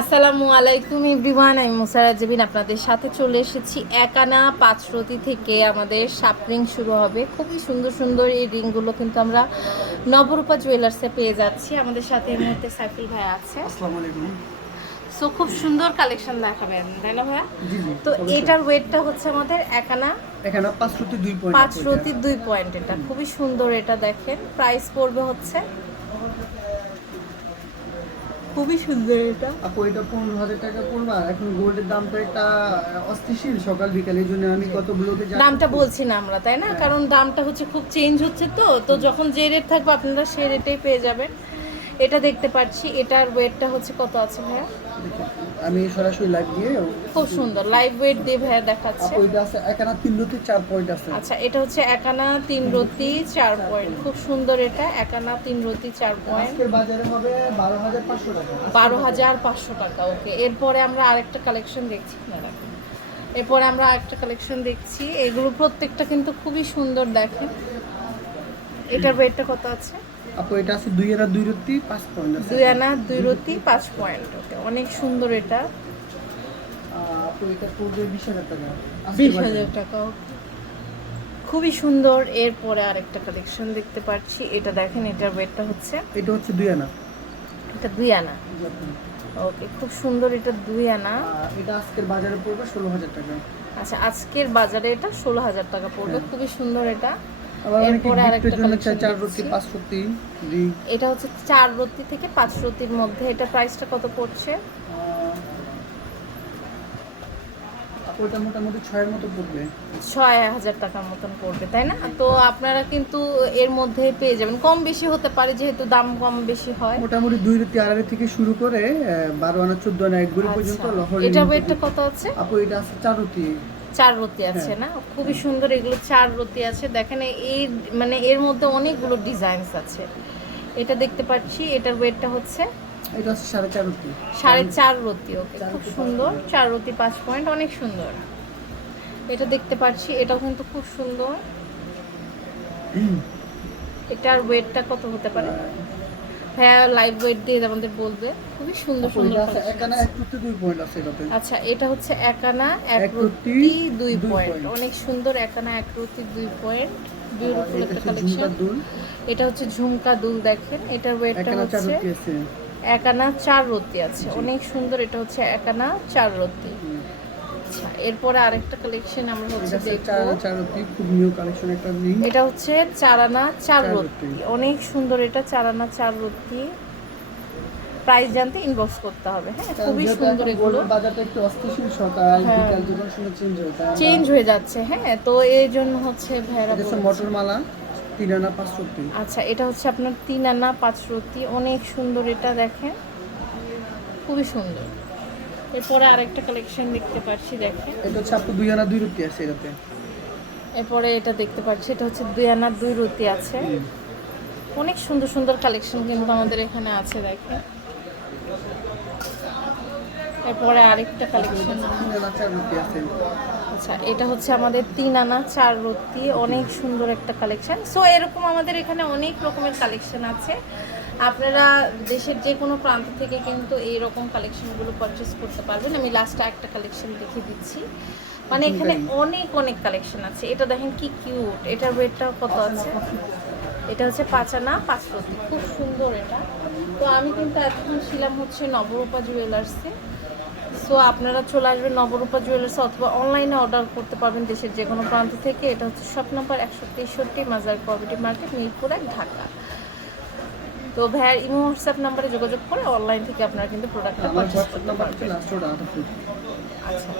আসসালামু আলাইকুম এভরিওয়ান আমি মুসারা জেবিন আপনাদের সাথে চলে এসেছি একানা পাঁচরতি থেকে আমাদের সাপ রিং শুরু হবে। খুবই সুন্দর সুন্দর এই রিংগুলো কিন্তু আমরা নবরূপা জুয়েলার্সে পেয়ে যাচ্ছি। আমাদের সাথে এই মুহূর্তে সাইফুল ভাই আছে। আসসালামু আলাইকুম। সো খুব সুন্দর কালেকশন দেখাবেন তাই না ভাইয়া? তো এটার ওয়েটটা হচ্ছে আমাদের একানা এখানে পাঁচ রুটি দুই পয়েন্ট পাঁচ রতি দুই পয়েন্ট এটা। খুবই সুন্দর এটা দেখেন। প্রাইস পড়বে হচ্ছে খুবই সুন্দর এটা। আপু এটা পনেরো হাজার টাকা পড়বে আর এখন গোল্ডের দামটা একটা অস্থিশীল। সকাল বিকাল এই জন্য আমি কত যা- দামটা বলছি না আমরা তাই না? কারণ দামটা হচ্ছে খুব চেঞ্জ হচ্ছে তো তো যখন যে রেট থাকবে আপনারা সেই রেটেই পেয়ে যাবেন। এটা দেখতে পাচ্ছি এটার ওয়েটটা হচ্ছে কত আছে ভাইয়া? আমি সরাসরি লাইভ দিয়ে খুব সুন্দর লাইভ ওয়েট দিয়ে ভাইয়া দেখাচ্ছে। এটা আছে এখানে তিন রুটি চার পয়েন্ট আছে। আচ্ছা এটা হচ্ছে একানা তিন রতি চার পয়েন্ট খুব সুন্দর এটা একানা তিন রতি চার পয়েন্ট আজকের বাজারে হবে বারো হাজার পাঁচশো টাকা। বারো হাজার পাঁচশো টাকা ওকে এরপরে আমরা আরেকটা কালেকশন দেখছি না। এরপরে আমরা আরেকটা কালেকশন দেখছি। এগুলো প্রত্যেকটা কিন্তু খুবই সুন্দর দেখেন। এটার ওয়েটটা কত আছে? আপু এটা আছে দুই এরা দুই পাঁচ পয়েন্ট আছে। দুই আনা দুই রতি পাঁচ পয়েন্ট ওকে অনেক সুন্দর এটা। আপু এটা পড়বে বিশ হাজার টাকা। বিশ হাজার টাকা খুবই সুন্দর এরপরে আরেকটা কালেকশন দেখতে পাচ্ছি। এটা দেখেন এটার ওয়েটটা হচ্ছে। এটা হচ্ছে দুই আনা। এটা দুই আনা। ওকে খুব সুন্দর এটা দুই আনা। এটা আজকের বাজারে পড়বে ষোলো হাজার টাকা। আচ্ছা আজকের বাজারে এটা ষোলো হাজার টাকা পড়বে। খুবই সুন্দর এটা। এরপরে আরেকটা চার রুটি পাঁচ রুটি এটা হচ্ছে চার রতি থেকে পাঁচ রতির মধ্যে। এটা প্রাইসটা কত পড়ছে? ওটা মোটামুটি ছয়ের মতো পড়বে। ছয় হাজার টাকার মতন পড়বে তাই না? তো আপনারা কিন্তু এর মধ্যে পেয়ে যাবেন। কম বেশি হতে পারে যেহেতু দাম কম বেশি হয়। মোটামুটি দুই রুটি আড়াই থেকে শুরু করে বারো আনা চোদ্দ আনা এক গুড়ি পর্যন্ত আচ্ছা, লহর এটা ওয়েটটা কত আছে? আপু এটা আছে চার রুটি। চার রতি আছে হ্যাঁ। না? খুবই সুন্দর এগুলো চার রতি আছে। দেখেন এই মানে এর মধ্যে অনেকগুলো ডিজাইনস আছে। এটা দেখতে পাচ্ছি এটার ওয়েটটা হচ্ছে এটা সাড়ে চার রুটি সাড়ে চার রতি ওকে। খুব সুন্দর। চার রতি পাঁচ পয়েন্ট অনেক সুন্দর। এটা দেখতে পাচ্ছি এটাও কিন্তু খুব সুন্দর। এটার ওয়েটটা কত হতে পারে? হ্যাঁ লাইভ ওয়েট দিয়ে আমাদের বলবে। খুবই সুন্দর সুন্দর আছে। এক রুটি দুই পয়েন্ট আছে এটাতে। আচ্ছা এটা হচ্ছে একানা এক রুটি, দুই পয়েন্ট অনেক সুন্দর একানা এক রুটি দুই পয়েন্ট বিউটিফুল একটা কালেকশন এটা হচ্ছে ঝুমকা দুল দেখেন। এটার ওয়েটটা হচ্ছে একানা চার রতি আছে। অনেক সুন্দর এটা হচ্ছে একানা চার রতি। আচ্ছা এরপরে আরেকটা কালেকশন আমরা হচ্ছে দেখব। চার চার খুব নিউ কালেকশন একটা রিং এটা হচ্ছে চারানা চার। অনেক সুন্দর এটা চারানা চার প্রাইস জানতে ইনবক্স করতে হবে হ্যাঁ? খুবই সুন্দর এগুলো। বাজারটা একটু অস্থিতিশীল সকাল হ্যাঁ। বিকাল যখন সময় চেঞ্জ হয় আমরা- চেঞ্জ হয়ে যাচ্ছে হ্যাঁ? তো এই জন্য হচ্ছে এটা মটর মালা তিন আনা পাঁচ রুটি আচ্ছা এটা হচ্ছে আপনার তিন আনা পাঁচ রতি অনেক সুন্দর এটা দেখেন। খুবই সুন্দর। এরপরে আরেকটা কালেকশন দেখতে পাচ্ছি দেখেন। এটা হচ্ছে আপু দুই আনা দুই রুটি আছে এটাতে। এরপরে এটা দেখতে পাচ্ছি এটা হচ্ছে দুই আনা দুই রতি আছে। অনেক সুন্দর সুন্দর কালেকশন কিন্তু আমাদের এখানে আছে দেখেন। এরপরে আরেকটা কালেকশন রুটি আচ্ছা এটা হচ্ছে আমাদের তিন আনা চার রতি অনেক সুন্দর একটা কালেকশন সো এরকম আমাদের এখানে অনেক রকমের কালেকশন আছে। আপনারা দেশের যে কোনো প্রান্ত থেকে কিন্তু এই রকম কালেকশনগুলো পারচেস করতে পারবেন। আমি লাস্টে একটা কালেকশন দেখিয়ে দিচ্ছি। মানে এখানে অনেক অনেক কালেকশন আছে। এটা দেখেন কি কিউট এটার ওয়েটটা কত আছে? এটা হচ্ছে পাঁচ আনা পাঁচ রতি। খুব সুন্দর এটা। তো আমি কিন্তু এতক্ষণ ছিলাম হচ্ছে নবরূপা জুয়েলার্সে সো আপনারা চলে আসবেন নবরূপা জুয়েলার্স অথবা অনলাইনে অর্ডার করতে পারবেন দেশের যে কোনো প্রান্ত থেকে। এটা হচ্ছে শপ নাম্বার একশো তেষট্টি মাজার কোঅপারেটিভ মার্কেট মিরপুর এক ঢাকা তো ভাইয়ার ইমো হোয়াটসঅ্যাপ নাম্বারে যোগাযোগ করে অনলাইন থেকে আপনারা কিন্তু প্রোডাক্টটা পারচেজ পারচেস করতে পারবেন। আচ্ছা।